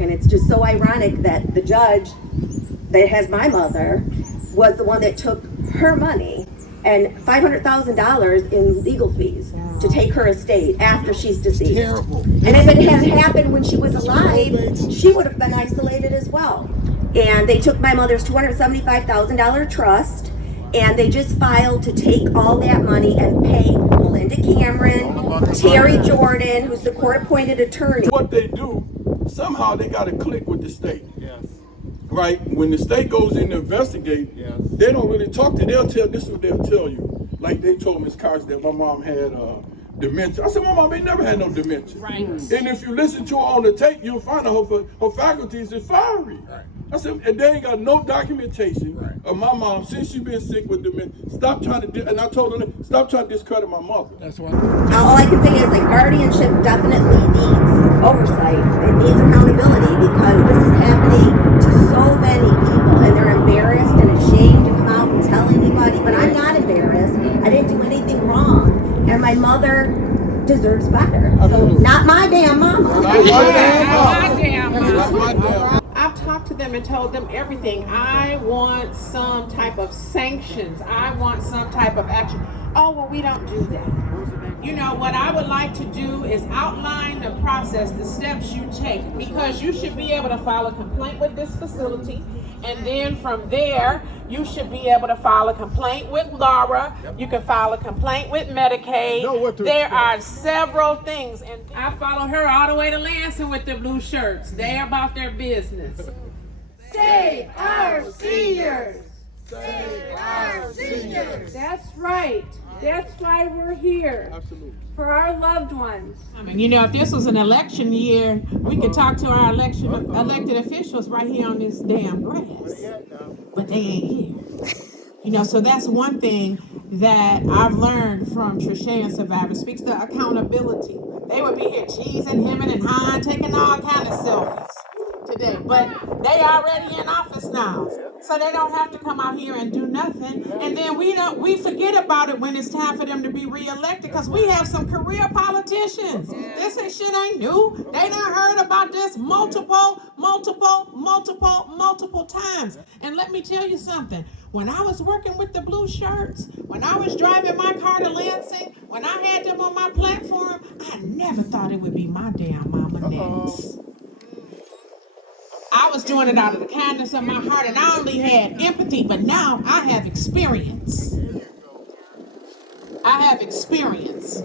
And it's just so ironic that the judge that has my mother was the one that took her money and $500,000 in legal fees to take her estate after she's deceased. Terrible. And if it had happened when she was alive, she would have been isolated as well. And they took my mother's $275,000 trust, and they just filed to take all that money and pay Melinda Cameron, Terry Jordan, who's the court-appointed attorney. What they do, somehow they got to click with the state. Yes. Right? When the state goes in to investigate, Yes. they don't really talk to. This is what they'll tell you. Like they told Miss Carson that my mom had dementia. I said, my mom ain't never had no dementia. Right. And if you listen to her on the tape, you'll find out her faculties is fiery. Right. I said, and they ain't got no documentation Right. of my mom since she been sick with dementia. Stop trying to, and I told her, stop trying to discredit my mother. That's why. All I can say is that guardianship definitely needs oversight. It needs accountability because this is happening to so many people, and they're embarrassed and ashamed to come out and tell anybody. But I'm not embarrassed. I didn't do anything wrong, and my mother deserves better. So not my damn mama. Not my damn mama. My damn mama. Not my damn mama. I've talked to them and told them everything. I want some type of sanctions. I want some type of action. Oh, well, we don't do that. You know, what I would like to do is outline the process, the steps you take, because you should be able to file a complaint with this facility. And then from there, you should be able to file a complaint with Laura. You can file a complaint with Medicaid. Know what to There expect. are several things. And I followed her all the way to Lansing with the blue shirts. They're about their business. Save our seniors! Save our seniors! That's right. That's why we're here. Absolutely. For our loved ones. I mean, you know, if this was an election year, we could talk to our elected officials right here on this damn grass. But they ain't here. You know, so that's one thing that I've learned from Trichet and Survivor Speaks, the accountability. They would be here cheesing, hemming, and hawing, taking all kind of selfies today. But they already in office now. So they don't have to come out here and do nothing. And then we forget about it when it's time for them to be reelected, because we have some career politicians. This shit ain't new. They done heard about this multiple times. And let me tell you something. When I was working with the blue shirts, when I was driving my car to Lansing, when I had them on my platform, I never thought it would be my damn mama next. I was doing it out of the kindness of my heart, and I only had empathy, but now I have experience. I have experience.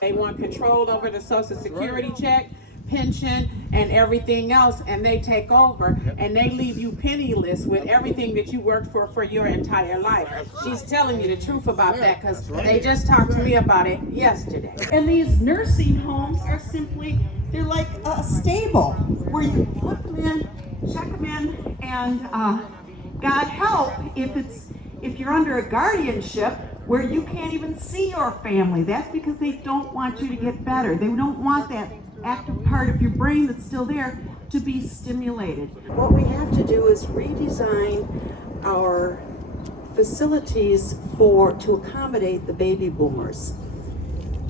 They want control over the Social Security check, pension, and everything else, and they take over, and they leave you penniless with everything that you worked for your entire life. She's telling you the truth about that, because they just talked to me about it yesterday. And these nursing homes are simply, they're like a stable where you put them in, check them in, and God help if you're under a guardianship where you can't even see your family. That's because they don't want you to get better. They don't want that active part of your brain that's still there to be stimulated. What we have to do is redesign our facilities to accommodate the baby boomers.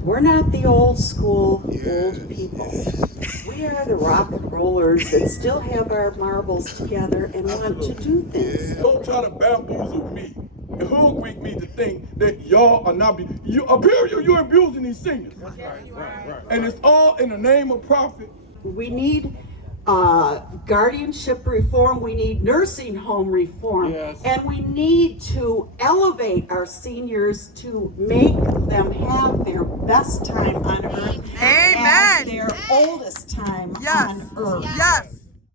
We're not the old school old people. We are the rock and rollers that still have our marbles together and want to do things. Don't try to bamboozle me and hoodwink me to think that y'all are not you're abusing these seniors. Right. And it's all in the name of profit. We need guardianship reform, we need nursing home reform, and we need to elevate our seniors to make them have their best time on earth as their oldest time on earth. Yes.